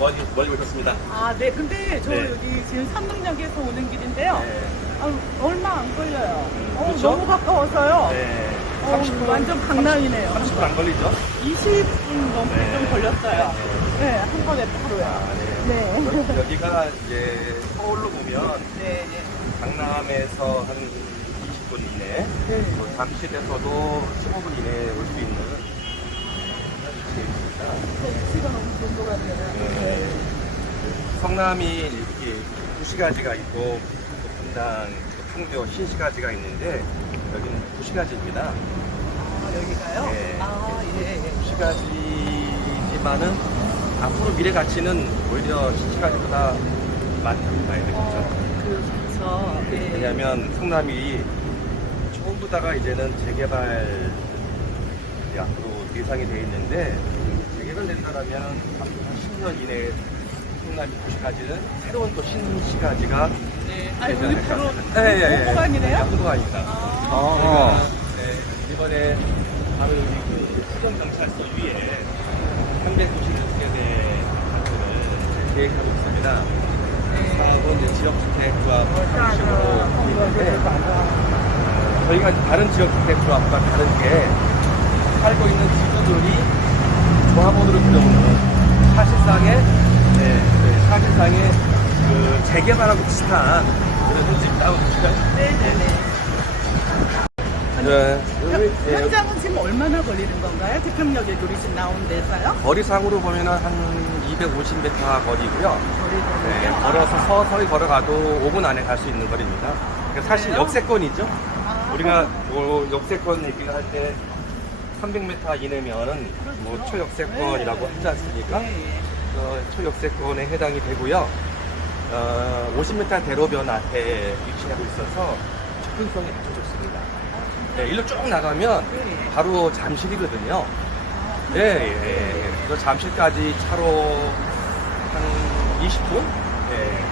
멀리 오셨습니다. 아, 네. 근데 저 네. 여기 지금 삼릉역에서 오는 길인데요. 네. 얼마 안 걸려요. 그렇죠? 너무 가까워서요. 네. 완전 강남이네요. 30분 안 걸리죠? 20분 넘게 네. 좀 걸렸어요. 네, 한 번에 바로요. 네. 네. 여기가 이제 서울로 보면 네. 강남에서 한 20분 이내, 네. 또 잠실에서도 15분 이내에 올 수 있는 위치입니다. 위치가 너무 좋은 것 같아요. 네. 성남이 이렇게 구시가지가 있고 또 분당, 또 통교, 신시가지가 있는데 여기는 구시가지입니다. 아, 여기가요? 네. 아, 예. 구시가지지만은 앞으로 미래 가치는 오히려 신시가지보다 많다고 봐야 되겠죠. 그렇죠. 네. 왜냐하면 성남이 처음부터가 이제는 재개발 앞으로 예상이 되어 있는데 재개발된다면 앞으로 한 10년 이내에 성남이 구시가지는 새로운 또 신시가지가 네. 아, 여기 바로 홍보관이네요? 홍보관이네요? 홍보관입니다. 아. 네, 이번에 바로 여기 그 수정경찰서 위에 396세대 아파트를 계획하고 있습니다. 사업은 이제 지역주택조합 방식으로 있는데 저희가 다른 지역주택조합과 다르게 살고 있는 지주들이 조합원으로 들어오는 사실상의 그 재개발하고 비슷한 그런 형식이라고 보시면 네네네. 네. 현장은 지금 얼마나 걸리는 건가요? 태평역에 우리 나온 데서요? 거리상으로 보면은 한 250m 거리고요. 네, 거리거든요. 걸어서 서서히 걸어가도 5분 안에 갈 수 있는 거리입니다. 그러니까 사실 그래요? 역세권이죠. 아. 우리가 뭐 역세권 얘기를 할 때 300m 이내면은 뭐 초역세권이라고 하지 않습니까? 네. 초역세권에 해당이 되고요. 50m 대로변 앞에 위치하고 있어서 접근성이 아주 좋습니다. 네, 일로 쭉 나가면 네. 바로 잠실이거든요. 아, 예, 예. 그래서 잠실까지 차로 한 20분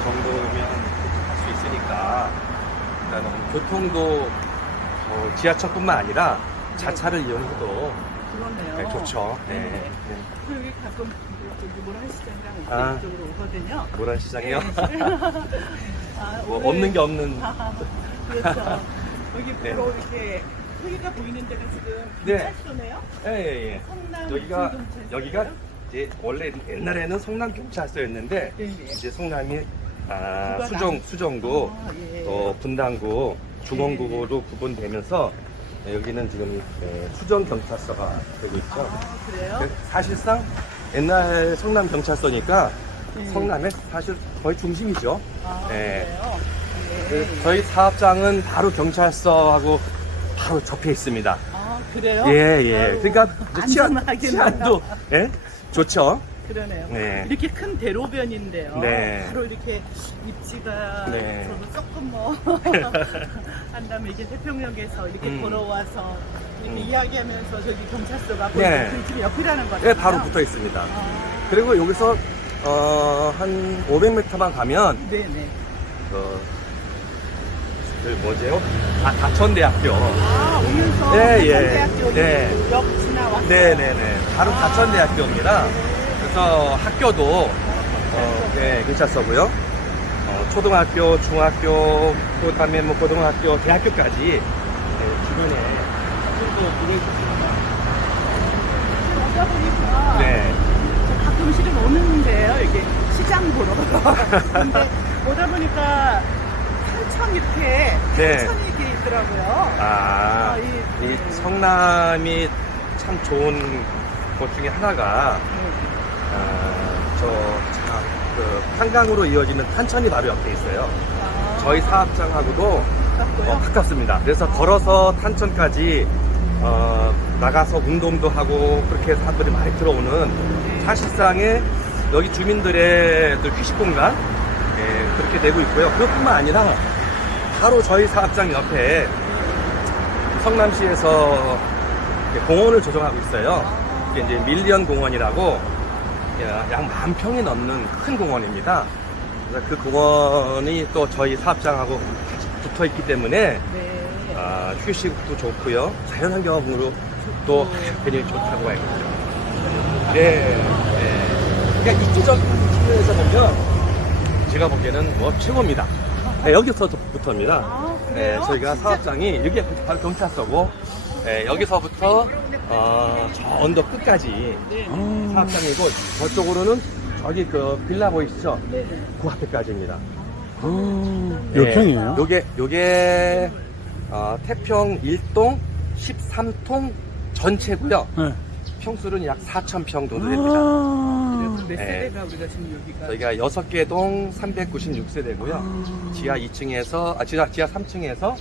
정도면 도착할 수 있으니까 일단은 교통도 지하철뿐만 아니라 자차를 이용해도 그러네요. 네, 좋죠. 네. 네. 네. 여기 가끔 저기 모란시장이랑 아. 이쪽으로 오거든요. 모란시장이요? 네. 아, 뭐 오늘- 없는 게 없는. 그렇죠. 여기 네. 바로 이렇게 여기가 보이는 데가 지금 네. 경찰서네요? 예. 성남 경찰서예요? 여기가 이제 원래 옛날에는 성남 경찰서였는데 네. 이제 성남이 구가 수정구 아, 예. 또 분당구 중원구로 구분되면서 여기는 지금 수정 경찰서가 되고 있죠. 아, 그래요? 사실상 옛날 성남 경찰서니까 네. 성남의 사실 거의 중심이죠. 아, 네. 그래요? 네. 저희 사업장은 바로 경찰서하고 바로 접해 있습니다. 아, 그래요? 예. 아유, 그러니까 안전하게 치안도 좋죠. 그러네요. 네. 이렇게 큰 대로변인데요. 네. 바로 이렇게 입지가 네. 저도 조금 뭐 한다면 이게 태평역에서 이렇게 걸어와서 이렇게 이야기하면서 저기 경찰서가 네. 그 집 옆이라는 거죠. 네, 바로 붙어 있습니다. 그리고 여기서 한 500m만 가면 네네. 뭐죠? 다천대학교. 아, 오면서 네, 대학교 네. 역 지나왔어요. 네네네. 바로 다천대학교입니다. 그래서 학교도 경찰서고요. 초등학교, 중학교, 그다음에 뭐 고등학교, 대학교까지 주변에 학교도 두개 있습니다. 오다 보니까 네. 가끔 실은 오는데요. 이게 시장 보러. 근데 오다 보니까 탄천 이렇게 네. 탄천이 이렇게 있더라고요. 이 성남이 참 좋은 곳 중에 하나가 한강으로 이어지는 탄천이 바로 옆에 있어요. 저희 사업장하고도 가깝습니다. 그래서 걸어서 탄천까지 나가서 운동도 하고 그렇게 사람들이 많이 들어오는 사실상의 여기 주민들의 휴식 공간 그렇게 되고 있고요. 그것뿐만 아니라 바로 저희 사업장 옆에 성남시에서 공원을 조성하고 있어요. 이게 이제 밀리언 공원이라고 약 10,000평이 넘는 큰 공원입니다. 그래서 그 공원이 또 저희 사업장하고 붙어 있기 때문에 네. 휴식도 좋고요. 자연환경으로 또 굉장히 좋다고 해요. 네. 그러니까 입지적 측면에서 보면 제가 보기에는 뭐 최고입니다. 네, 여기서부터입니다. 아, 네, 그래요? 저희가 진짜? 사업장이 여기 바로 경찰서고 네, 여기서부터 저 언덕 끝까지 네. 사업장이고 저쪽으로는 저기 그 빌라 보이시죠? 네. 그 앞에까지입니다. 몇 평이에요? 요게 태평 1동 13통 전체고요. 네. 평수는 약 4,000평 정도 됩니다. 몇 네. 세대가 우리가 지금 여기가? 저희가 6개 동 396세대고요. 지하 2층에서 지하 3층에서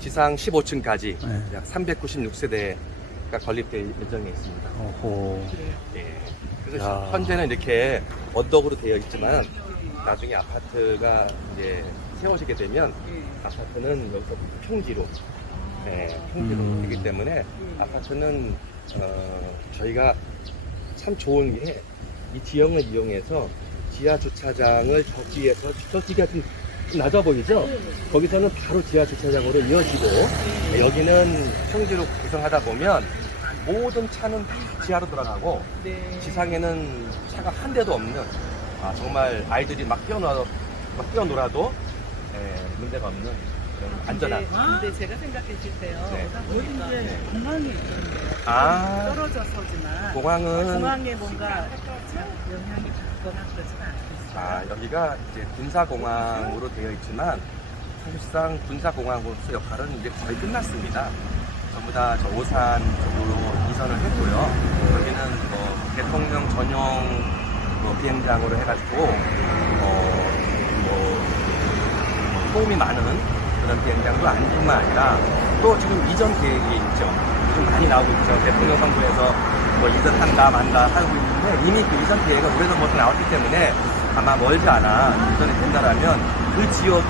지상 15층까지 네. 약 396세대가 건립될 예정에 있습니다. 오호. 예. 그래서 야. 현재는 이렇게 언덕으로 되어 있지만 나중에 아파트가 이제 세워지게 되면 아파트는 여기서부터 평지로 평지로 되기 때문에 아파트는 저희가 참 좋은 게 이 지형을 이용해서 지하 주차장을 저 뒤에서 저 뒤가 좀 낮아 보이죠? 거기서는 바로 지하 주차장으로 이어지고 여기는 평지로 구성하다 보면 모든 차는 다 지하로 들어가고 네. 지상에는 차가 한 대도 없는 정말 아이들이 막 뛰어놀아도 문제가 없는 그런 안전한 근데 제가 생각했을 때요. 네. 여기 이제 공항이 있는데요. 아. 떨어져서지만 공항은 공항에 뭔가 영향이 받거나 그러지는 않겠어요. 여기가 이제 군사공항으로 되어 있지만 사실상 군사공항으로서 역할은 이제 거의 끝났습니다. 전부 다 저 오산 쪽으로 이전을 했고요. 여기는 뭐 대통령 전용 비행장으로 해가지고 소음이 많은 그런 비행장도 아니뿐만 아니라 또 지금 이전 계획이 있죠. 좀 많이 나오고 있죠. 대통령 선거에서 뭐 이전한다 만다 하고 있는데 이미 그 이전 계획은 오래전부터 나왔기 때문에 아마 멀지 않아 이전이 된다라면 그 지역이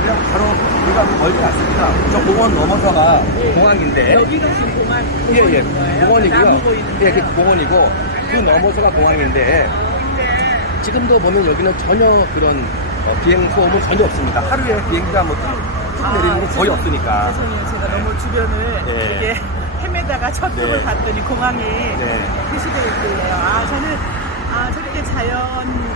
그냥 바로 우리가 멀지 않습니다. 저 공원 넘어서가 공항인데 여기가 지금 공항인 예, 거예요? 나무 공원이고요. 보이는데요. 예, 그 공원이고 그 넘어서가 공항인데 지금도 보면 여기는 전혀 그런 비행 소음은 전혀 없습니다. 하루에 비행기가 뭐 쭉 내리는 건 거의 없으니까. 죄송해요. 제가 너무 주변을 네. 되게 헤매다가 저쪽을 네. 봤더니 공항이 네. 표시되어 있길래요. 저는 저렇게 자연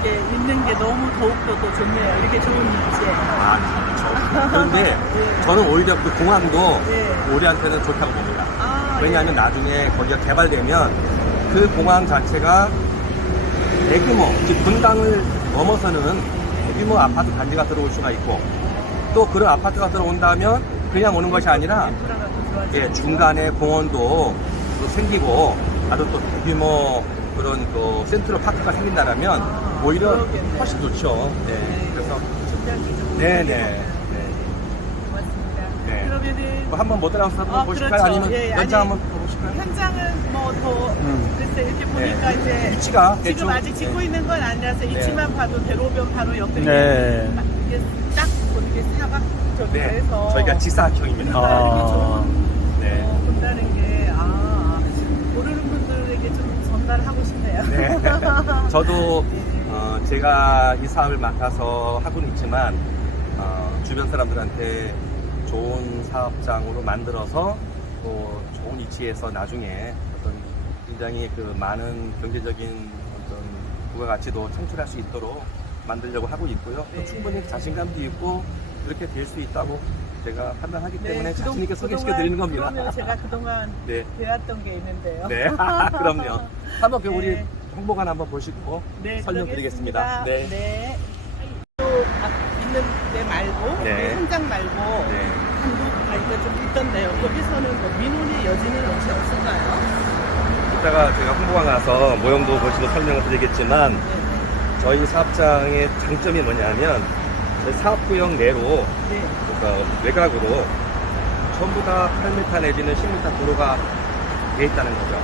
이게 있는 게 너무 더욱더 또 좋네요. 이렇게 좋은 위치에. 그렇죠. 그런데 저는 오히려 그 공항도 네. 우리한테는 좋다고 봅니다. 예. 왜냐하면 나중에 거기가 개발되면 그 공항 자체가 대규모, 즉 분당을 넘어서는 대규모 아파트 단지가 들어올 수가 있고 또 그런 아파트가 들어온다면 그냥 오는 것이 아니라 인프라가 또 좋아지고. 중간에 공원도 또 생기고 아주 또 대규모 그런 또 센트럴 파크가 생긴다라면 오히려 그러겠네요. 훨씬 좋죠. 네. 그래서 네네. 고맙습니다. 네. 그러면은 뭐 한번 모델하우스 한번 보실까요? 그렇죠. 아니면 예, 연장 아니, 한번 보실까요? 현장은 뭐 더 글쎄 이렇게 보니까 이제 위치가 지금 대충, 아직 짓고 네. 있는 건 아니라서 위치만 봐도 대로변 바로 옆에 네. 이게 딱 보는 사각 네. 쪽에서 저희가 지사학형입니다. 아. 네. 본다는 게 모르는 분들에게 좀 전달하고 싶네요. 네. 저도 제가 이 사업을 맡아서 하고는 있지만 주변 사람들한테 좋은 사업장으로 만들어서 또 좋은 위치에서 나중에 어떤 굉장히 그 많은 경제적인 어떤 부가가치도 창출할 수 있도록 만들려고 하고 있고요. 또 네. 충분히 자신감도 있고 그렇게 될 수 있다고 제가 판단하기 때문에 그동- 자신 있게 소개시켜 그동안- 드리는 겁니다. 그러면 제가 그동안 네. 배웠던 게 있는데요. 네, 그럼요. 한번 그 우리 네. 홍보관 한번 보시고 네, 설명드리겠습니다. 그러겠습니다. 네. 또 있는 데 말고 네. 현장 말고 네. 한국 가기가 좀 있던데요. 거기서는 뭐 민원의 여지는 혹시 없을까요? 이따가 제가 홍보관 가서 모형도 보시고 설명을 드리겠지만 네. 저희 사업장의 장점이 뭐냐면 저희 사업구역 내로 네. 그러니까 외곽으로 전부 다 8m 내지는 10m 도로가 돼 있다는 거죠.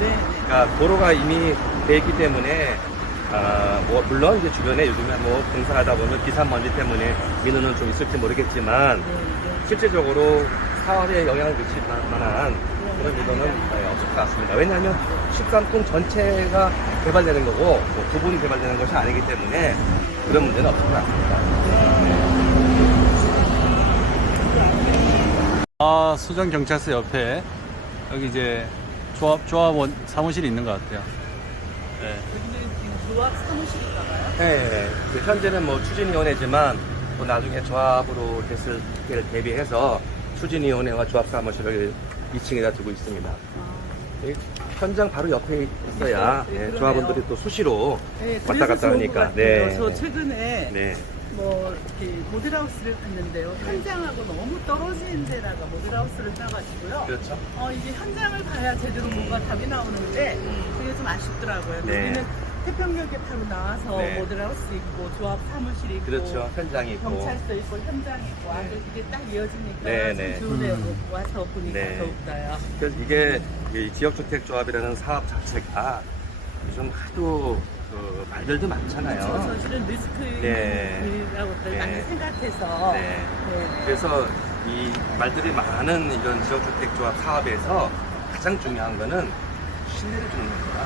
네. 그러니까 도로가 이미 돼 있기 때문에 뭐 물론 이제 주변에 요즘에 뭐 공사하다 보면 기산먼지 때문에 민원은 좀 있을지 모르겠지만 실제적으로 사업에 영향을 미칠 만한 그런 민원은 없을 것 같습니다. 왜냐하면 13동 전체가 개발되는 거고 뭐 부분이 개발되는 것이 아니기 때문에 그런 문제는 없을 것 같습니다. 수정경찰서 옆에 여기 이제 조합원 사무실이 있는 것 같아요. 네. 여기는 지금 조합 사무실인가 봐요? 네, 현재는 뭐 추진위원회지만 또 나중에 조합으로 됐을 때를 대비해서 추진위원회와 조합사무실을 2층에다 두고 있습니다. 이 현장 바로 옆에 있어야 네, 그러네요. 조합원들이 또 수시로 네, 왔다 그래서 갔다 좋은 것 하니까. 같아요. 저 최근에 네. 뭐 이렇게 모델하우스를 갔는데요. 현장하고 너무 떨어진 데다가 모델하우스를 따가지고요. 그렇죠. 이게 현장을 봐야 제대로 뭔가 답이 나오는데 그게 좀 아쉽더라고요. 네. 여기는 태평역에 바로 나와서 네. 모델하우스 있고 조합 사무실 있고 그렇죠. 현장이 있고. 경찰서 있고 현장 있고 아주 이게 딱 이어지니까 네, 참 네. 좋네요. 와서 보니까 네. 더욱더요. 그래서 이게 이 지역주택조합이라는 사업 자체가 요즘 하도 그 말들도 많잖아요. 저 사실은 네. 리스크라고 네. 많이 생각해서 네. 네. 그래서 이 말들이 많은 이런 지역주택조합 사업에서 가장 중요한 거는 신뢰를 주는 겁니다.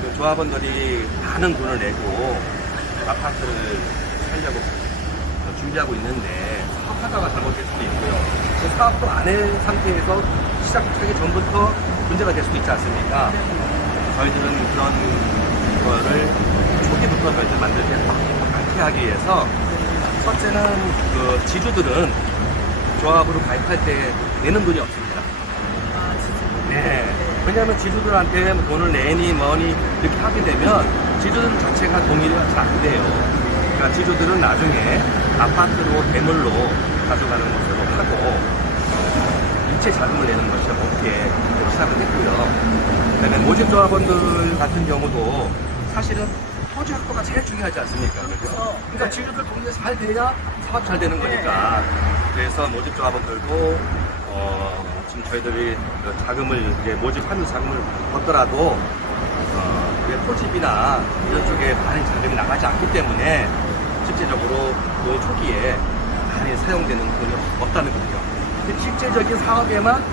그 조합원들이 많은 돈을 내고 아파트를 살려고 준비하고 있는데 사업하다가 잘못될 수도 있고요. 그 사업도 안 한 상태에서 시작하기 전부터 문제가 될 수도 있지 않습니까? 저희들은 그런 거를 초기부터 저희들 만들게 않게 하기 위해서 첫째는 그 지주들은 조합으로 가입할 때 내는 돈이 없습니다. 아, 진짜. 네. 왜냐하면 지주들한테 뭐 돈을 내니 뭐니 이렇게 하게 되면 지주들 자체가 동의가 잘 안 돼요. 그러니까 지주들은 나중에 아파트로 대물로 가져가는 것으로 하고 인체 자금을 내는 것이 없게 시작을 했고요. 그다음에 모집조합원들 같은 경우도 사실은 토지 확보가 제일 중요하지 않습니까? 그렇죠? 그러니까 지주들 동의가 잘 돼야 사업 잘 되는 거니까. 그래서 모집조합원들도 지금 저희들이 그 자금을 이제 모집하는 자금을 얻더라도 토지비나 이런 쪽에 많은 자금이 나가지 않기 때문에 실제적으로 그 초기에 많이 사용되는 돈이 없다는 거죠. 실제적인 사업에만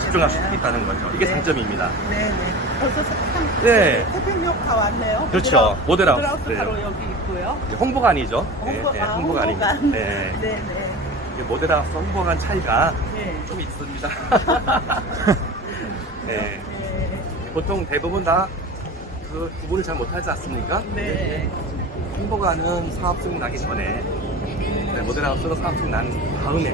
집중할 수 있다는 거죠. 이게 네. 장점입니다. 네네. 벌써 네. 태평역 다 왔네요. 그렇죠. 모델하우스. 모델하우스 네. 바로 여기 있고요. 홍보관이죠. 홍보관. 네. 네네. 모델하우스 홍보관 차이가 네. 좀 있습니다. 네. 네. 보통 대부분 다 그 구분을 잘 못하지 않습니까? 네. 홍보관은 사업승 나기 전에 모델하우스는 사업승 난 다음에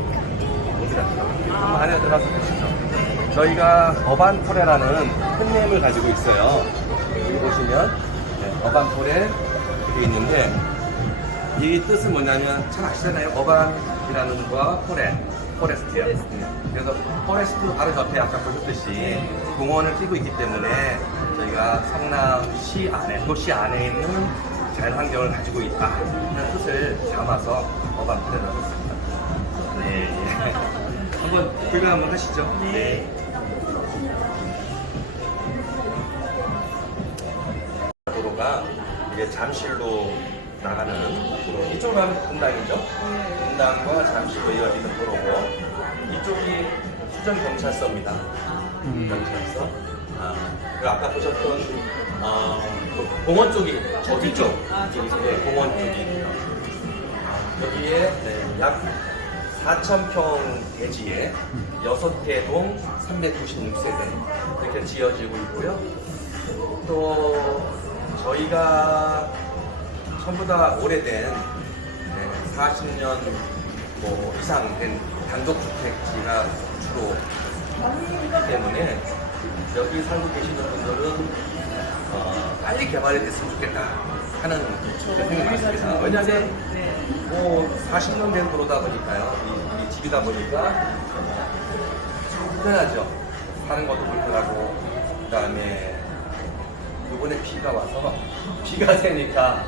모델하우스 한번 안에 들어가서 보시죠. 저희가 어반포레라는 팬네임을 가지고 있어요. 여기 보시면 어반포레 이렇게 있는데 이 뜻은 뭐냐면 잘 아시잖아요. 어반이라는 거와 포레스트요. 그래서 포레스트 바로 옆에 아까 보셨듯이 공원을 끼고 있기 때문에 저희가 성남시 안에 도시 안에 있는 자연환경을 가지고 있다 하는 뜻을 담아서 어반포레라고 했습니다. 네. 한번 구경 한번 하시죠. 네. 도로가 이게 잠실로 나가는 도로. 이쪽으로 가면 분당이죠. 분당과 잠실로 이어지는 도로고 이쪽이 수정경찰서입니다. 경찰서. 그 아까 보셨던 그 공원 쪽이 저 뒤쪽. 네, 공원 쪽이. 여기에 약 4,000평 대지에 6개 동 396세대 이렇게 지어지고 있고요. 또 저희가 전부 다 오래된 40년 뭐 이상 된 단독주택지가 주로 있기 때문에 여기 살고 계시는 분들은 빨리 개발이 됐으면 좋겠다 하는 생각이 많습니다. 왜냐하면 뭐 40년 된 도로다 보니까요. 이 집이다 보니까 불편하죠. 사는 것도 불편하고 그다음에 이번에 비가 와서 비가 새니까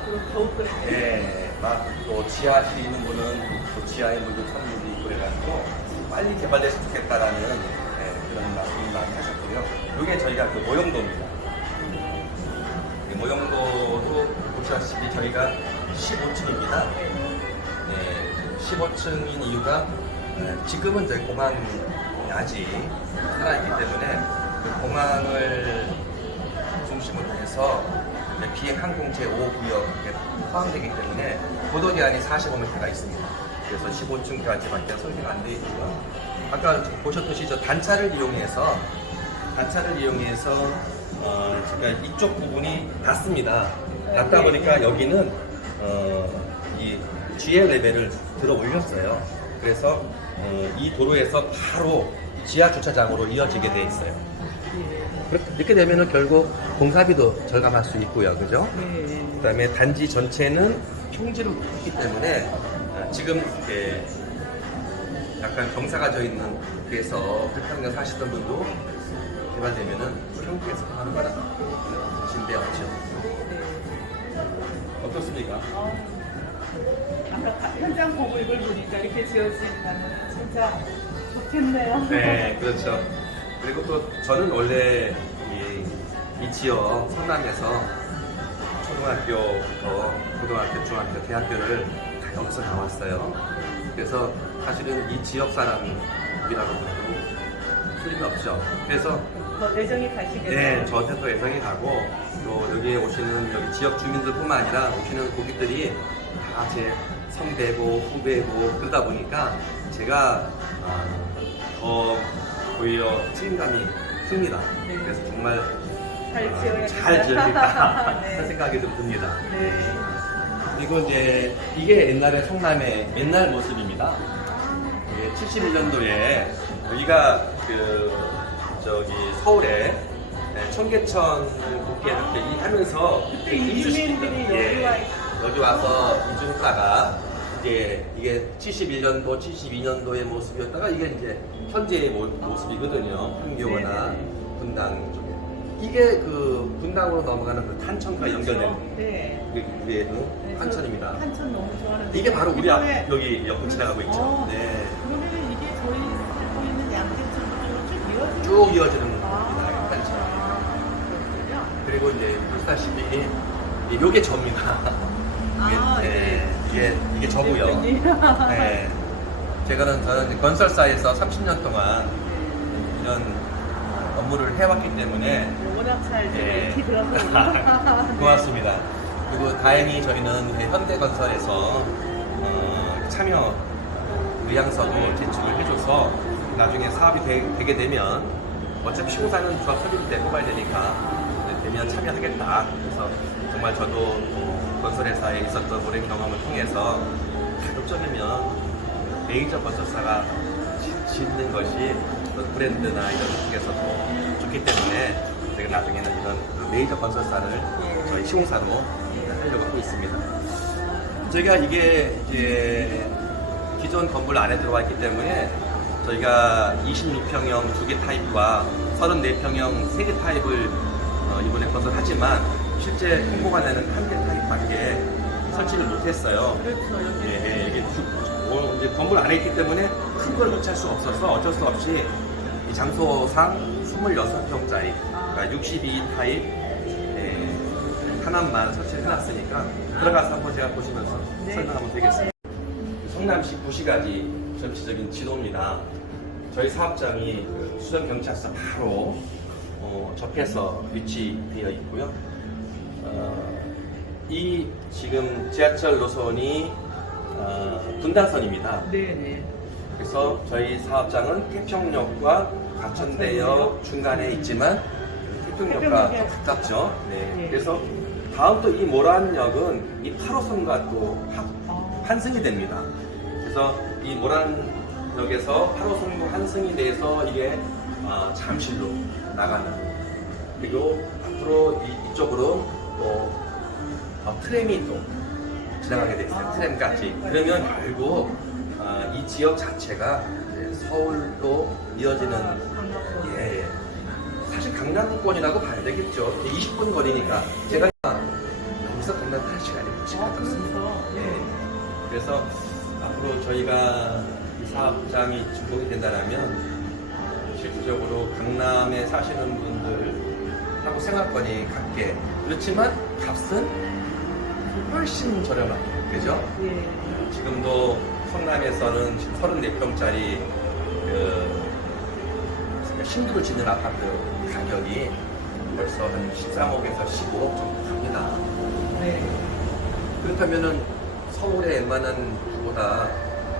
막또 지하실에 있는 분은 또 지하에 물도 차는 분도 있고 그래가지고 빨리 개발됐으면 좋겠다라는 그런 말씀을 많이 하셨고요. 이게 저희가 그 모형도입니다. 모형도도 보시다시피 저희가 15층입니다. 15층인 이유가 지금은 이제 공항이 아직 살아있기 때문에 그 공항을 중심으로 해서 비행 항공 제5구역에 포함되기 때문에 고도기한이 45m가 있습니다. 그래서 15층까지밖에 설계가 안 되어 있고요. 아까 보셨듯이 저 단차를 이용해서 제가 이쪽 부분이 낮습니다. 낮다 보니까 여기는 이 GL 레벨을 들어 올렸어요. 그래서 이 도로에서 바로 지하 주차장으로 이어지게 돼 있어요. 이렇게 되면은 결국 공사비도 절감할 수 있고요, 그죠? 네. 그다음에 단지 전체는 평지로 있기 때문에 지금 이렇게 약간 경사가 져 있는 데서 불평에 사시던 분도 개발되면은 평지에서 하는 거랑 진대 없죠. 어떻습니까? 아까 현장 보고 이걸 보니까 이렇게 지어진다면 진짜 좋겠네요. 네, 그렇죠. 그리고 또 저는 원래 이 지역 성남에서 초등학교부터 고등학교, 중학교, 대학교를 다 여기서 나왔어요. 그래서 사실은 이 지역 사람이라고도 틀림이 없죠. 그래서 더 애정이 가시겠네요. 네, 저한테 또 애정이 가고 또 여기에 오시는 여기 지역 주민들뿐만 아니라 오시는 고객들이 다 제 선배고 후배고 그러다 보니까 제가 더 오히려 책임감이 큽니다. 네. 그래서 정말 잘 지어야겠다. 그런 네. 생각이 좀 듭니다. 네. 그리고 이제 이게 옛날에 성남의 옛날 모습입니다. 71년도에 여기가 저기 서울에 청계천 국회의원들 하면서 그때 이주민들이 여기 와서 이주했다가 이게 71년도, 72년도의 모습이었다가 이게 이제 현재의 모습이거든요. 판교나 분당 쪽에. 이게 그 분당으로 넘어가는 그 탄천과 연결되는 네. 그게 탄천입니다. 탄천 너무 좋아하는데. 이게 바로 우리 앞 이번에 여기 옆으로 지나가고 있죠. 네. 그러면 이게 저희 살고 있는 양재천으로 쭉 이어지는 쭉 이어지는 겁니다. 탄천. 그렇군요. 그리고 이제 보시다시피 이게 저입니다. 이게 저고요. 네. 저는 이제 건설사에서 30년 동안 이런 업무를 해왔기 때문에 워낙 잘 네. 익히 들어서 고맙습니다. 그리고 다행히 저희는 현대건설에서 참여 의향서도 제출을 해줘서 나중에 사업이 되게 되면 어차피 시공사는 조합 설립이 때 뽑아야 되니까 되면 참여하겠다. 그래서 정말 저도 건설회사에 있었던 오랜 경험을 통해서 가급적이면 메이저 건설사가 짓는 것이 어떤 브랜드나 이런 쪽에서도 좋기 때문에 제가 나중에는 이런 메이저 건설사를 저희 시공사로 하려고 하고 있습니다. 저희가 이게 이제 기존 건물 안에 들어와 있기 때문에 저희가 26평형 2개 타입과 34평형 3개 타입을 이번에 건설하지만 실제 홍보가 되는 1개 타입밖에 설치를 못했어요. 그렇죠. 여기. 이게 이제 건물 안에 있기 때문에 큰 걸 설치할 수 없어서 어쩔 수 없이 이 장소상 26평짜리, 그러니까 62 타입 하나만 설치를 해놨으니까 들어가서 한번 제가 보시면서 설명하면 되겠습니다. 성남시 구시가지 전체적인 지도입니다. 저희 사업장이 수정경찰서 바로 접해서 위치되어 있고요. 이 지금 지하철 노선이 분당선입니다. 네네. 그래서 저희 사업장은 태평역과 과천대역 중간에 있지만 태평역과 더 가깝죠. 네. 그래서 다음 또 이 모란역은 이 8호선과 또 환승이 됩니다. 그래서 이 모란역에서 8호선과 환승이 돼서 이게 잠실로 나가는, 그리고 앞으로 이쪽으로 또 트램이 또 지나가게 돼 있어요. 트램까지. 그러면 결국 이 지역 자체가 이제 서울로 이어지는, 예, 사실 강남권이라고 봐야 되겠죠. 20분 거리니까 제가 여기서 강남 탈 시간이 훨씬 가깝습니다. 예. 그래서 앞으로 저희가 이 사업장이 준공이 된다면 실질적으로 강남에 사시는 분들하고 생활권이 같게, 그렇지만 값은 훨씬 저렴하게, 그죠? 예. 지금도 성남에서는 지금 34평짜리 신도로 짓는 아파트 가격이 벌써 한 13억에서 15억 정도 갑니다. 네. 그렇다면은 서울의 웬만한 보다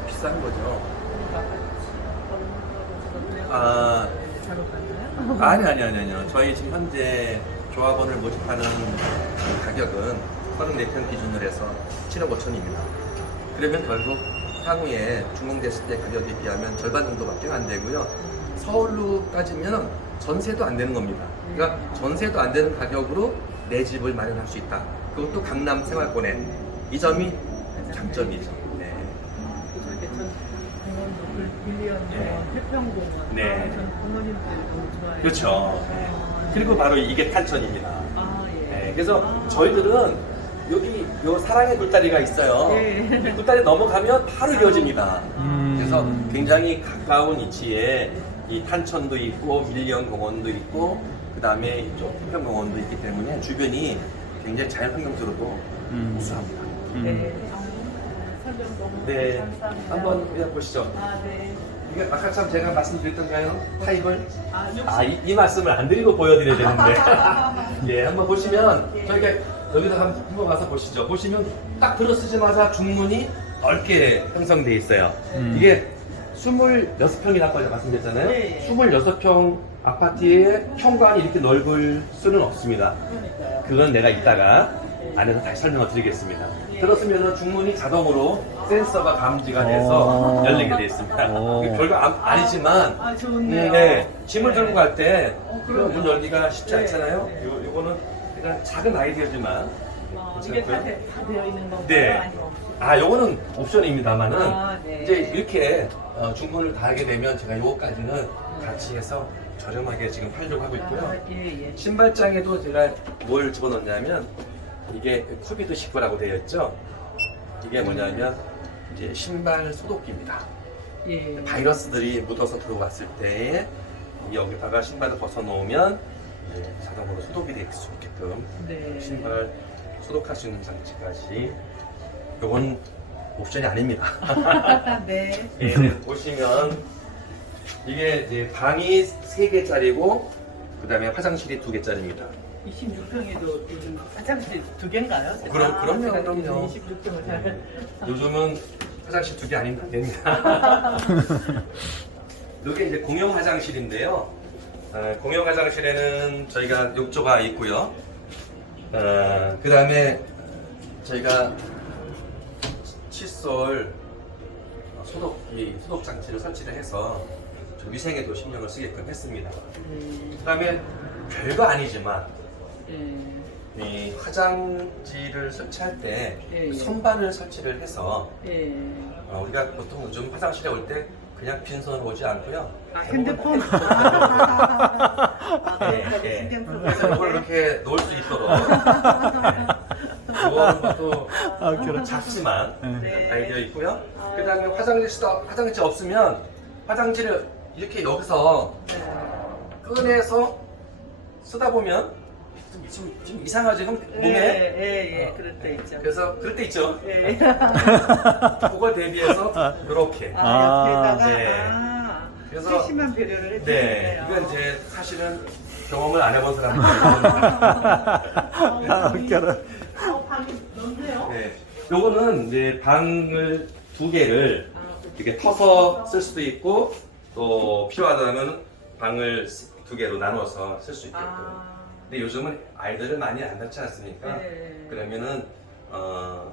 비싼 거죠. 잘 아니요. 저희 지금 현재 조합원을 모집하는 가격은 34평 기준으로 해서 7억 5천입니다. 그러면 결국 향후에 준공됐을 때 가격에 비하면 절반 정도밖에 안 되고요. 서울로 따지면 전세도 안 되는 겁니다. 그러니까 전세도 안 되는 가격으로 내 집을 마련할 수 있다. 그것도 강남 생활권에. 이 점이 장점이죠. 네. 이렇게 전 공원도 빌리언 네. 공원, 태평공원. 네. 전 부모님들 너무 좋아해요. 그렇죠. 네. 그리고 바로 이게 탄천입니다. 아, 예. 네, 그래서 저희들은 여기 요 사랑의 굴다리가 있어요. 네. 이 굴다리 넘어가면 바로 이어집니다. 음. 그래서 굉장히 가까운 위치에 이 탄천도 있고 밀리언 공원도 있고 그 다음에 이쪽 태평공원도 있기 때문에 주변이 굉장히 자연환경적으로도 우수합니다. 네. 설명 너무 네, 감사합니다. 한번 그냥 보시죠. 아, 네. 이게 아까 참 제가 말씀드렸던가요? 타입을? 아, 이 말씀을 안 드리고 보여드려야 되는데. 예, 한번 보시면, 저희가 여기다 한번 와서 보시죠. 보시면 딱 들어서자마자 중문이 넓게 형성되어 있어요. 이게 26평이라고 말씀드렸잖아요. 네. 26평 아파트에 현관이 이렇게 넓을 수는 없습니다. 그러니까요. 그건 내가 이따가 안에서 다시 설명을 드리겠습니다. 들었으면 중문이 자동으로 센서가 감지가 돼서 열리게 되어 있습니다. 이게 별거 아니지만 아, 좋네요. 네, 짐을 들고 갈 때 그럼요. 문 열기가 쉽지 네, 않잖아요. 네. 요거는 그냥 작은 아이디어지만 이게 다, 괜찮고요. 다 되어 있는 건가요? 네. 아니면 없이? 아, 요거는 옵션입니다만은 아, 네. 이제 이렇게 중문을 다 하게 되면 제가 요거까지는 같이 해서 저렴하게 지금 팔려고 하고 있고요. 아, 예, 예. 신발장에도 제가 뭘 집어넣냐면 이게 커비드 시프라고 되어 있죠. 이게 뭐냐면 이제 신발 소독기입니다. 예. 바이러스들이 묻어서 들어왔을 때 여기다가 신발을 벗어 놓으면 자동으로 소독이 될 수 있게끔 네. 신발 소독할 수 있는 장치까지. 요건 옵션이 아닙니다. 네. 예, 보시면 이게 이제 방이 3개짜리고 그 다음에 화장실이 2개짜리입니다. 26평에도 요즘 화장실 2개인가요? 그럼요. 26평을 잘. 요즘은 화장실 2개 아니면 안 됩니다. 이게 이제 공용 화장실인데요. 공용 화장실에는 저희가 욕조가 있고요. 그 다음에 저희가 칫솔 소독 장치를 설치를 해서 위생에도 신경을 쓰게끔 했습니다. 그 다음에 별거 아니지만 이 화장지를 설치할 때 예, 예. 선반을 설치를 해서 예. 우리가 보통 요즘 화장실에 올 때 그냥 빈손으로 오지 않고요. 아, 핸드폰? 네, 그래서 이걸 이렇게 놓을 수 있도록 이거는 것도 작지만 네. 아이디어 있고요. 그 다음에 화장지 없으면 화장지를 이렇게 여기서 꺼내서 쓰다 보면 좀 이상하죠, 형 몸에. 예. 그럴 때 있죠. 그래서 그럴 때 있죠. 예. 그걸 대비해서 이렇게. 옆에다가 네. 그래서 세심한 배려를 네, 해주셨네요. 이건 이제 사실은 경험을 안 해본 사람들. 웃겨라. 방이 넓네요. 네, 요거는 이제 방을 2개를 이렇게 터서 쓸 수도 있고 또 필요하다면 방을 2개로 나눠서 쓸 수 있게끔. 근데 요즘은 아이들을 많이 안 낳지 않습니까? 네. 그러면은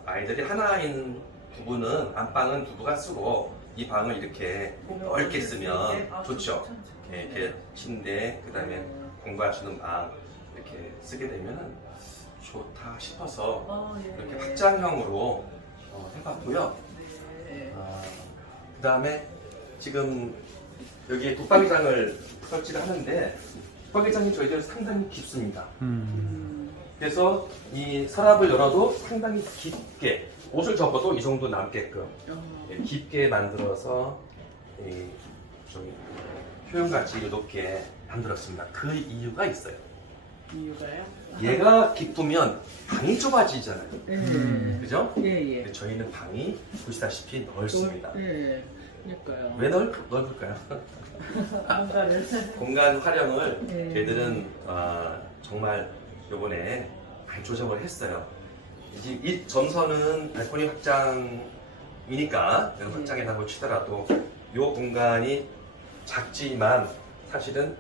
아이들이 하나인 부부는 안방은 부부가 쓰고 이 방을 이렇게 넓게 쓰면 좋죠. 이렇게 침대, 그 다음에 공부하시는 방 이렇게 쓰게 되면은 좋다 싶어서 이렇게 확장형으로 해봤고요. 그 다음에 지금 여기에 붙박이장을 설치를 하는데 붙박이장이 저희들 상당히 깊습니다. 그래서 이 서랍을 열어도 상당히 깊게 옷을 접어도 이 정도 남게끔 깊게 만들어서 좀 효용가치를 높게 만들었습니다. 그 이유가 있어요. 이유가요? 얘가 깊으면 방이 좁아지잖아요. 그죠? 예. 근데 저희는 방이 보시다시피 넓습니다. 예. 그러니까요. 왜 넓을까요? 뭔가를. 공간 활용을 네. 저희들은 정말 요번에 많이 조정을 했어요. 이 점선은 발코니 확장이니까 확장이라고 치더라도 이 공간이 작지만 사실은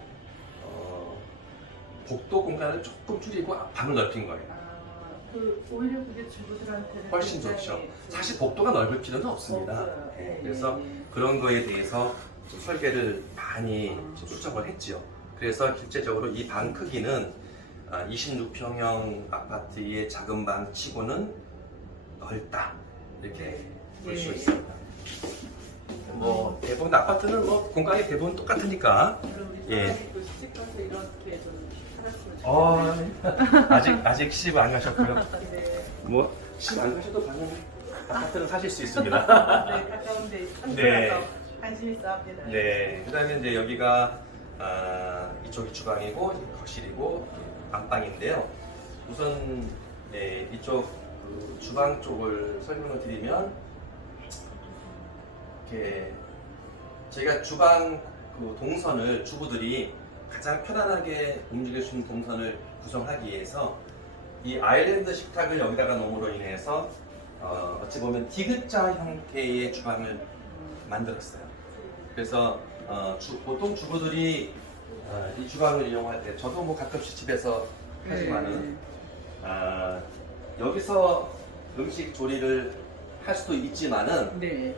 복도 공간을 조금 줄이고 방을 넓힌 거예요. 오히려 그게 주부들한테는 훨씬 굉장히 좋죠. 사실 복도가 넓을 필요는 없습니다. 없어요. 예, 그래서 그런 거에 대해서 좀 설계를 많이 좀 수정을 했죠. 그래서 실제적으로 이 방 크기는 26평형 아파트의 작은 방 치고는 넓다 이렇게 볼 수 예. 있습니다. 뭐 대부분 아파트는 뭐 공간이 대부분 똑같으니까. 그럼 우리 예. 사장님도 시집 가서 이렇게 좀 살았으면 좋겠어요. 아직 시집 안 가셨고요. 네. 뭐 시집 안 가셔도 가능 아파트는 사실 수 있습니다. 네, 가까운 데 네. 상주라서 관심 있어 합니다. 네, 그다음에 이제 여기가 이쪽이 주방이고 거실이고 안방인데요. 우선 네, 이쪽 그 주방 쪽을 설명을 드리면 이렇게 저희가 주방 그 동선을 주부들이 가장 편안하게 움직일 수 있는 동선을 구성하기 위해서 이 아일랜드 식탁을 여기다가 놓음으로 인해서 어찌 보면 디귿자 형태의 주방을 만들었어요. 그래서 보통 주부들이 이 주방을 이용할 때 저도 뭐 가끔씩 집에서 하지만은 여기서 음식 조리를 할 수도 있지만은 네.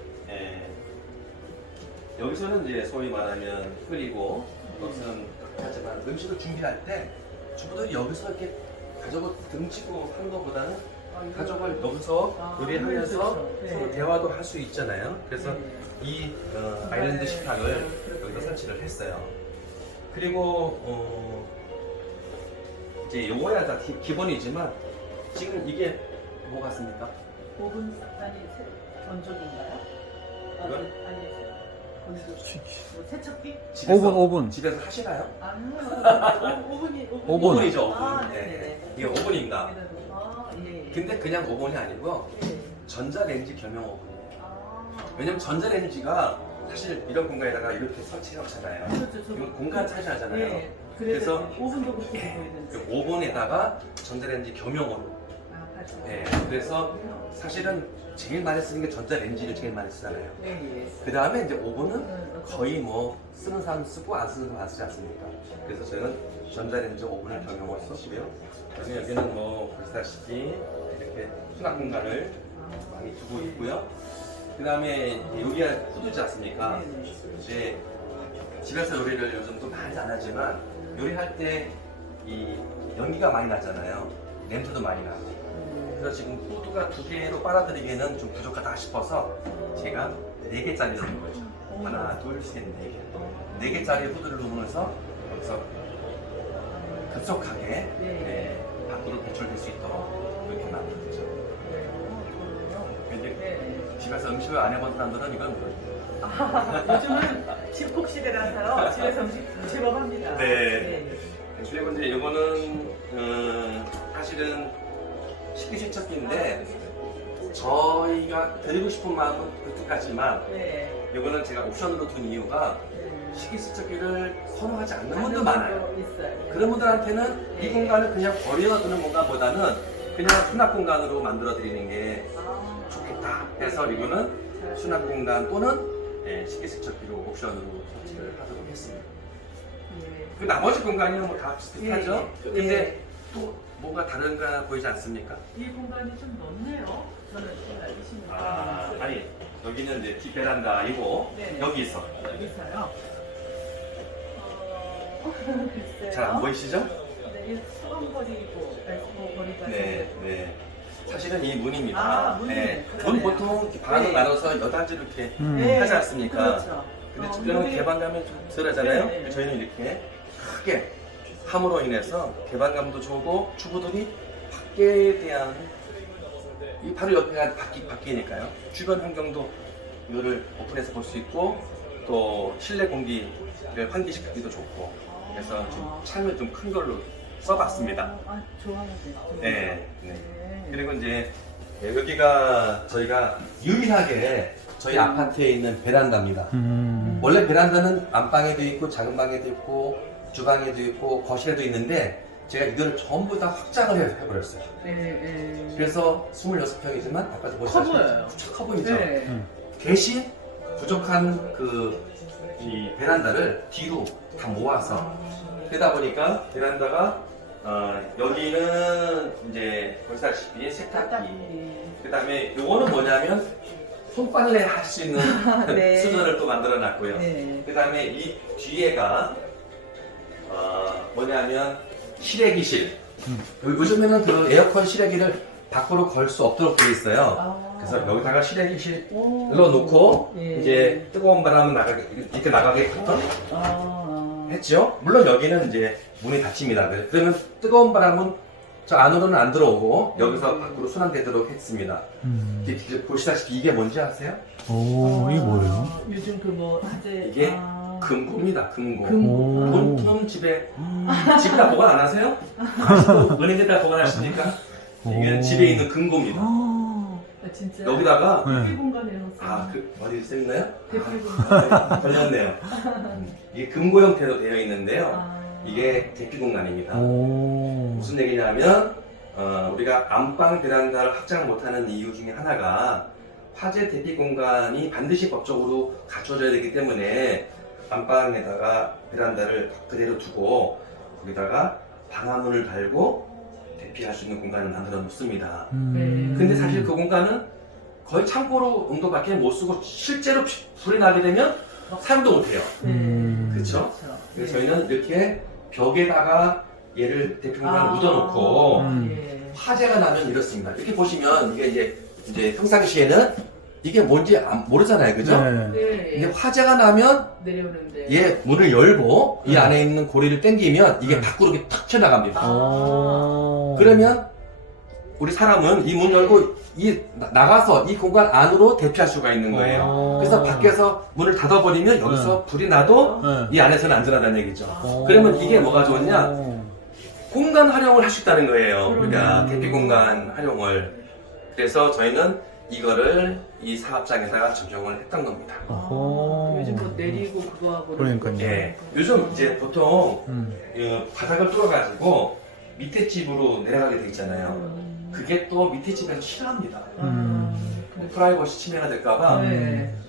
여기서는 이제 소위 말하면 끓이고 그것은 하지만 음식을 준비할 때 주부들이 여기서 이렇게 가족을 등치고 하는 것보다는 가족을 여기서 요리하면서 그렇죠. 네. 서로 대화도 할 수 있잖아요. 그래서 네. 이 아일랜드 식탁을 여기다 설치를 했어요. 그리고 이제 요거야 다 기본이지만 지금 이게 뭐 같습니까? 오븐 아니 건조기인가요? 이건? 아니 건조. 뭐 세척기? 오븐. 집에서 하시나요? 아니요. 오븐이 오븐. 오븐이죠, 오븐. 아, 네. 네네. 이게 오븐입니다. 아, 예. 근데 그냥 오븐이 아니고 예. 전자레인지 겸용 오븐이에요. 아. 왜냐면 전자레인지가 사실 이런 공간에다가 이렇게 설치해 놓잖아요. 그렇죠. 이건 공간 차지하잖아요. 예. 그래서 그래서 오븐도 그렇게 보이는데. 그 오븐에다가 전자레인지 겸용으로. 아, 맞아. 네. 그래서 사실은 제일 많이 쓰는 게 전자레인지를 제일 많이 쓰잖아요. 예, 예. 그 다음에 이제 오븐은 거의 뭐 쓰는 사람 쓰고 안 쓰는 사람 안 쓰지 않습니까? 그래서 저는 전자레인지 오븐을 겸용을 썼고요. 그다음에 여기는 뭐 보시다시피 이렇게 수납 공간을 많이 두고 있고요. 그 다음에 요리할 후드지 않습니까? 이제 집에서 요리를 요즘도 많이 안 하지만 요리할 때 이 연기가 많이 나잖아요. 냄새도 많이 나고. 그래서 지금 후드가 2개로 빨아들이기에는 좀 부족하다 싶어서 제가 4개짜리 넣은 거죠. 하나, 둘, 셋, 4개. 4개짜리 후드를 넣으면서 여기서 급속하게 네, 밖으로 배출될 수 있도록 이렇게 만든 거죠. 근데 집에서 음식을 안 해본 사람들은 이건 모르죠. 요즘은 집콕시대라서요. 집에서 음식 제법 합니다. 네. 그리고 이제 이거는 사실은 식기세척기인데 저희가 드리고 싶은 마음은 그렇게까지만 네. 이거는 제가 옵션으로 둔 이유가 네. 식기세척기를 선호하지 않는 분들 많아요. 있어요. 그런 분들한테는 이 공간을 그냥 버려두는 공간보다는 그냥 수납 공간으로 만들어 드리는 게 아. 좋겠다 해서 이거는 수납 공간 또는 식기세척기로 옵션으로 설치를 하도록 했습니다. 예. 그 나머지 공간이 뭐 다 비슷하죠? 예. 근데 또 뭔가 다른가 보이지 않습니까? 이 공간이 좀 넓네요. 저는 제가 26번 아니 여기는 이제 뒷베란다이고 네. 여기 있어. 여기서요. 글쎄요. 잘 안 보이시죠? 네, 수건거리고, 수건거리가. 네. 사실은 이 문입니다. 아, 문이. 네. 그러네요. 문 보통 이렇게 반으로 네. 나눠서 여단지로 이렇게 네, 하지 않습니까? 그렇죠. 근데 특별한 여기- 개방감이 좀 덜하잖아요. 네. 저희는 이렇게 크게 함으로 인해서 개방감도 좋고 주부들이 밖에 대한 이 바로 옆에가 바뀌니까요. 주변 환경도 이거를 오픈해서 볼 수 있고 또 실내 공기를 환기시키기도 좋고 그래서 좀 창을 좀 큰 걸로 써봤습니다. 좋아하네요. 네. 그리고 이제 여기가 저희가 유일하게 저희 아파트에 있는 베란다입니다. 원래 베란다는 안방에도 있고 작은 방에도 있고 주방에도 있고 거실에도 있는데 제가 이거를 전부 다 확장을 해버렸어요. 그래서 26평이지만 아까도 보시다시피 커 커 보이죠? 네. 대신 부족한 이 베란다를 뒤로 다 모아서 그러다 보니까 베란다가 여기는 이제 보시다시피 세탁기. 그 다음에 요거는 뭐냐면 손빨래 할 수 있는 네. 수전을 또 만들어 놨고요. 네. 그 다음에 이 뒤에가 뭐냐면 실외기실. 요즘에는 그 에어컨 실외기를 밖으로 걸 수 없도록 되어 있어요. 그래서 여기다가 실외기실로 놓고 예. 이제 뜨거운 바람은 이렇게 나가게끔 했죠. 물론 여기는 이제 문이 닫힙니다. 그러면 뜨거운 바람은 저 안으로는 안 들어오고 여기서 밖으로 순환되도록 했습니다. 이제 보시다시피 이게 뭔지 아세요? 오, 이게 뭐예요? 요즘 그 뭐 화재 이게 금고입니다. 금고. 오. 본품 집에다 보관 안 하세요? 아직도 은행에다 보관하십니까? 이게 집에 있는 금고입니다. 진짜 여기다가 대피 공간에 어디 있었나요? 대피 공간. 걸렸네요. 이게 금고 형태로 되어 있는데요. 이게 대피 공간입니다. 오. 무슨 얘기냐면 우리가 안방 베란다를 확장 못하는 이유 중에 하나가 화재 대피 공간이 반드시 법적으로 갖춰져야 되기 때문에 안방에다가 베란다를 그대로 두고 거기다가 방화문을 달고 대피할 수 있는 공간을 만들어 놓습니다. 근데 사실 그 공간은 거의 창고로 용도밖에 못 쓰고 실제로 불이 나게 되면 사용도 못해요. 그렇죠? 그래서 저희는 이렇게 벽에다가 얘를 대피 공간을 묻어놓고 화재가 나면 이렇습니다. 이렇게 보시면 이게 이제 평상시에는 이게 뭔지 모르잖아요, 그죠? 근데 화재가 나면 내려오는데 얘 문을 열고 이 안에 있는 고리를 당기면 이게 밖으로 이렇게 탁 튀어나갑니다. 그러면 우리 사람은 이 문 열고 나가서 이 공간 안으로 대피할 수가 있는 거예요. 그래서 밖에서 문을 닫아버리면 여기서 불이 나도 이 안에서는 안전하다는 얘기죠. 그러면 이게 뭐가 좋냐? 공간 활용을 할 수 있다는 거예요. 우리가 대피 공간 활용을. 그래서 저희는 이거를 이 사업장에다가 적용을 했던 겁니다. 요즘 뭐 내리고 그거 하고 그러니까요. 예. 요즘 이제 보통 바닥을 뚫어가지고 밑에 집으로 내려가게 돼 있잖아요. 그게 또 밑에 집에서 싫어합니다. 프라이버시 침해가 될까봐.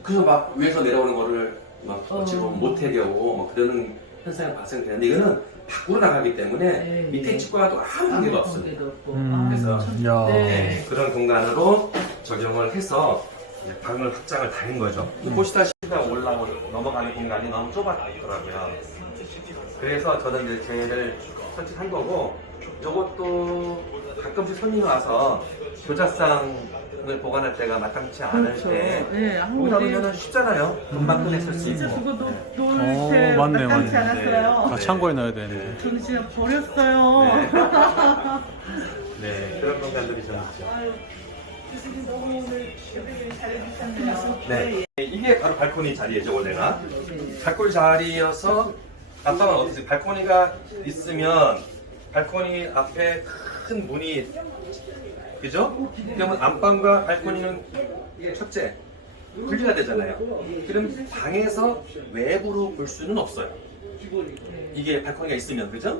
그래서 막 위에서 내려오는 거를 막 지금 모텔이 오고 막 그러는 현상이 발생되는데 이거는 밖으로 나가기 때문에 밑에 집과 또 아무 관계가 없어요. 그래서 네, 그런 공간으로 적용을 해서 방을 확장을 다 한 거죠. 보시다시피 올라오고 넘어가는 공간이 너무 좁았더라고요. 그래서 저는 이제 쟤를 설치한 거고, 이것도 가끔씩 손님이 와서 교자상을 보관할 때가 마땅치 않을 때 여기다 놓으면 쉽잖아요. 금방 꺼냈을 수 있고. 진짜 그거 놓을 때 맞네, 마땅치 맞네. 않았어요. 다 창고에 넣어야 되는데. 저는 진짜 버렸어요. 네, 그런 공간들이 좀 있죠. 아유, 교수님 너무 오늘 요리를 잘해주셨네요. 네, 이게 바로 발코니 자리예요, 원래가. 발코니 자리여서 안방은 어떠세요? 발코니가 있으면 발코니 앞에 큰 문이, 그죠? 그러면 안방과 발코니는 첫째, 분리가 되잖아요. 그럼 방에서 외부로 볼 수는 없어요. 이게 발코니가 있으면, 그죠?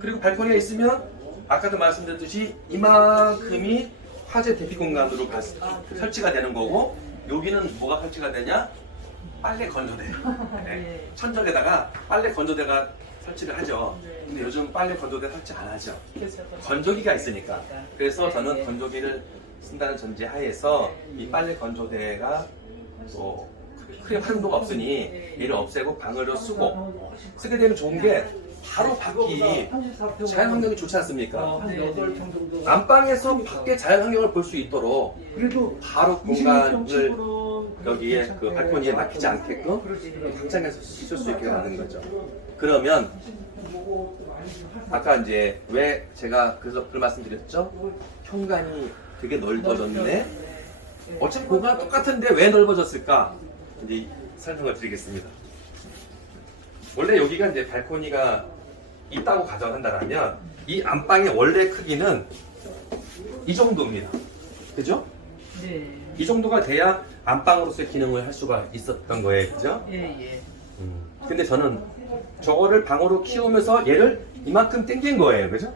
그리고 발코니가 있으면 아까도 말씀드렸듯이 이만큼이 화재 대피 공간으로 설치가 되는 거고, 여기는 뭐가 설치가 되냐? 빨래 건조대. 네. 천정에다가 빨래 건조대가 설치를 하죠. 근데 요즘 빨래 건조대 설치 안 하죠. 건조기가 있으니까. 그래서 저는 건조기를 쓴다는 전제 하에서 이 빨래 건조대가 또 크게 활용도가 없으니 얘를 없애고 방으로 쓰게 되면 좋은 게 바로 밖이 자연환경이 좋지 않습니까? 안방에서 밖에 자연환경을 볼 수 있도록 바로 공간을 여기에 그 발코니에 막히지 않게끔 확장해서 쓸 수 있게 만든 거죠. 그러면 아까 이제 왜 제가 그래서 그 말씀드렸죠? 현관이 되게 넓어졌네. 어차피 공간 똑같은데 왜 넓어졌을까? 이제 설명을 드리겠습니다. 원래 여기가 이제 발코니가 있다고 가정한다면 이 안방의 원래 크기는 이 정도입니다. 그죠? 네. 이 정도가 돼야 안방으로서의 기능을 할 수가 있었던 거예요. 그죠? 예. 근데 저는 저거를 방으로 키우면서 얘를 이만큼 당긴 거예요. 그죠?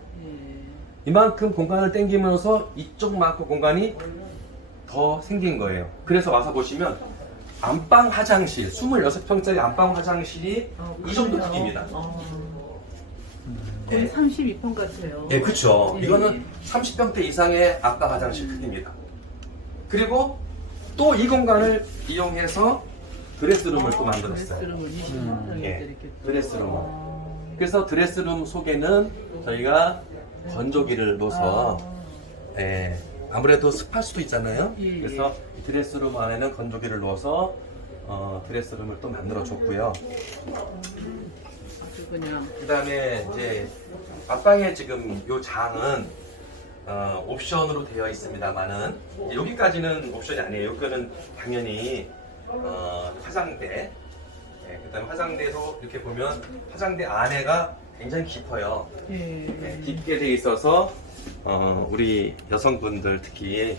이만큼 공간을 당기면서 이쪽만큼 공간이 더 생긴 거예요. 그래서 와서 보시면 안방 화장실, 26평짜리 안방 화장실이 이 정도 크기입니다. 거의 32평 같아요. 예, 그렇죠. 예. 이거는 30평대 이상의 아빠 화장실 크기입니다. 그리고 또 이 공간을 이용해서 드레스룸을 또 만들었어요. 드레스룸을 20평에 예, 이렇게. 드레스룸. 그래서 드레스룸 속에는 저희가 건조기를 넣어서 예, 아무래도 습할 수도 있잖아요. 예, 그래서 이 드레스룸 안에는 건조기를 넣어서 드레스룸을 또 만들어 줬고요. 아주 그냥. 그다음에 이제 앞방에 지금 요 장은 옵션으로 되어 있습니다만은 여기까지는 옵션이 아니에요. 여기는 당연히 화장대. 네, 그다음 화장대도 이렇게 보면 화장대 안에가 굉장히 깊어요. 예. 네, 깊게 돼 있어서 우리 여성분들 특히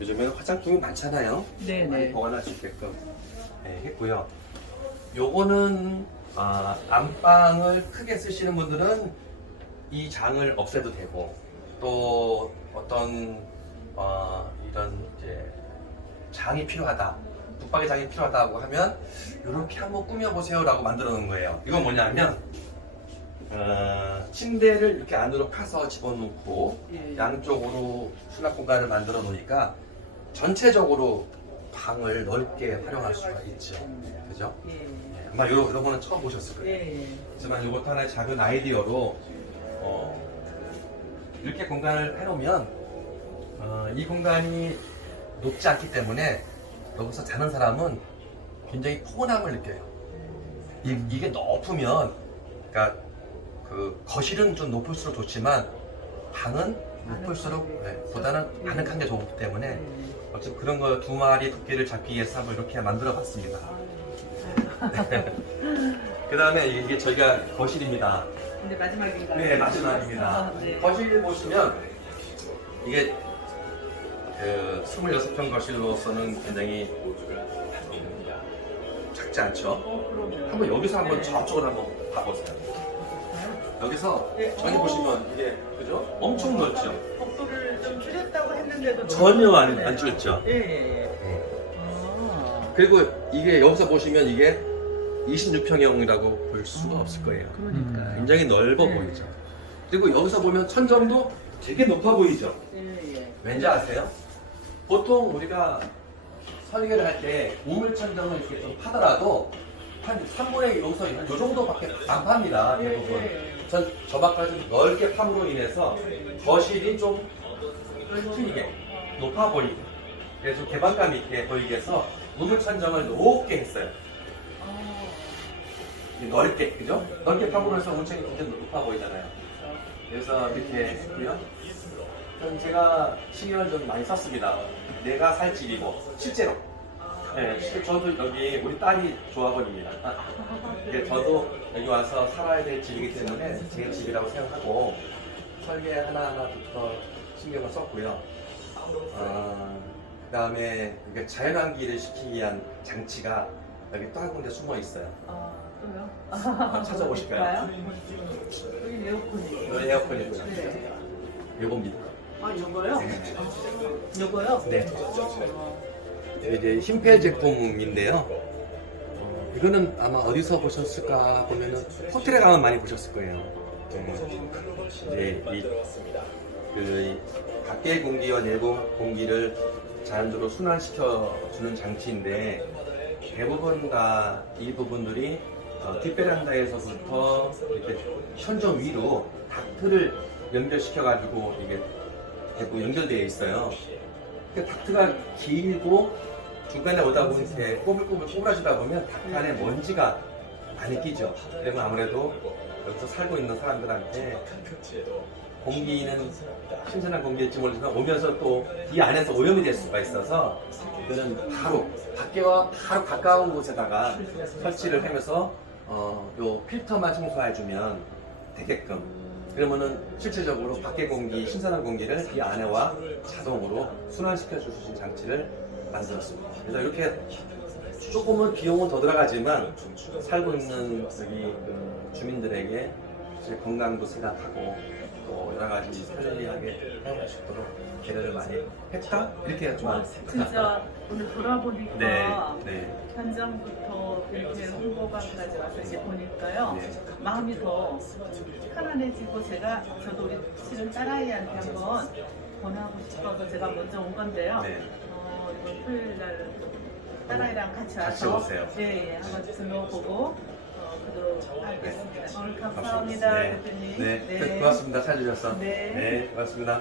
요즘에는 화장품이 많잖아요. 많이 네네. 보관할 수 있게끔 했고요. 요거는 안방을 크게 쓰시는 분들은 이 장을 없애도 되고 또 어떤 이런 이제 장이 필요하다, 붙박이 장이 필요하다고 하면 이렇게 한번 꾸며보세요라고 만들어 놓은 거예요. 이건 뭐냐면 침대를 이렇게 안으로 파서 집어넣고 예. 양쪽으로 수납 공간을 만들어 놓으니까 전체적으로 방을 넓게 활용할 수가 있죠. 그죠? 예. 아마 이런 거는 처음 보셨을 거예요. 예. 하지만 이것도 하나의 작은 아이디어로 이렇게 공간을 해놓으면 이 공간이 높지 않기 때문에 여기서 자는 사람은 굉장히 포근함을 느껴요. 이게 높으면, 그러니까 그 거실은 좀 높을수록 좋지만 방은 높을수록 보다는 아늑한 게 좋기 때문에 어쨌든 그런 거 두 마리 토끼를 잡기 위해서 한번 이렇게 만들어 봤습니다. 그 다음에 이게 저희가 거실입니다. 근데 마지막인가요? 네, 마지막입니다. 네. 거실 보시면 이게 그 26평 거실로서는 굉장히 작지 않죠? 그럼요. 한번 여기서 한번 네. 저쪽으로 한번 봐보세요. 여기서 네. 저기 보시면 이게 그죠? 엄청 넓죠? 복도를 좀 줄였다고 했는데도 전혀 안 넓네요. 줄였죠? 예. 예. 그리고 이게 여기서 보시면 이게 26평형이라고 볼 수가 없을 거예요. 그러니까. 굉장히 넓어 네. 보이죠. 그리고 여기서 보면 천정도 되게 높아 보이죠. 예, 예. 왠지 아세요? 보통 우리가 설계를 할 때 우물 천정을 이렇게 좀 파더라도 한 3분의 1 여기서 요 정도밖에 안 팝니다. 대부분. 전 저만까지 넓게 팜으로 인해서 거실이 좀 튼튼하게 높아 보이고 그래서 개방감 있게 보이게 해서 우물 천정을 높게 했어요. 넓게, 그죠? 넓게 팜으로 해서 우물천이 굉장히 높아 보이잖아요. 그래서 이렇게 했고요. 그럼 제가 신경을 좀 많이 썼습니다. 내가 살 집이고 실제로. 네, 저도 여기 우리 딸이 조합원입니다. 저도 여기 와서 살아야 될 집이기 때문에 제 집이라고 생각하고 설계 하나하나부터 신경을 썼고요. 그 다음에 자연환기를 시키기 위한 장치가 여기 또 한 군데 숨어 있어요. 또요? 찾아보실까요? 여기 에어컨이. 여기 에어컨이고요. 네. 요겁니다. 요거요? 요거요? 네. 이제 힘펠 제품인데요. 이거는 아마 어디서 보셨을까 보면은 호텔에 가면 많이 보셨을 거예요. 이제 그 밖의 공기와 내부 공기를 자연적으로 순환시켜 주는 장치인데 대부분 다 이 부분들이 뒷베란다에서부터 이렇게 천정 위로 닥트를 연결시켜 가지고 이게 대부분 연결되어 있어요. 그 닥트가 길고 중간에 오다 보면 이렇게 꼬불꼬불 꼬부라지다 보면 닥트 안에 먼지가 많이 끼죠. 그러면 아무래도 여기서 살고 있는 사람들한테 공기는 신선한 공기일지 모르지만 오면서 또 이 안에서 오염이 될 수가 있어서 이거는 바로 밖에와 바로 가까운 곳에다가 설치를 하면서 요 필터만 청소해주면 되게끔 그러면은 실질적으로 밖의 공기, 신선한 공기를 이 안에와 자동으로 순환시켜 줄 수 있는 장치를 만들었습니다. 그래서 이렇게 조금은 비용은 더 들어가지만 살고 있는 여기 주민들에게 건강도 생각하고 또 여러 가지 편리하게 사용할 수 있도록 배려를 많이 했다 이렇게 좀 진짜 오늘 돌아보니까 네, 네. 현장부터 이렇게 홍보관까지 와서 이제 보니까요. 네. 마음이 더 편안해지고 저도 우리 실은 딸아이한테 한번 권하고 싶어서 제가 먼저 온 건데요. 네. 이번 토요일 날 딸아이랑 같이 같이 와서 오세요. 예, 한번 들어보고 그도록 하겠습니다. 오늘 감사합니다, 네. 대표님. 네. 고맙습니다. 찾아주셔서. 네. 네, 고맙습니다.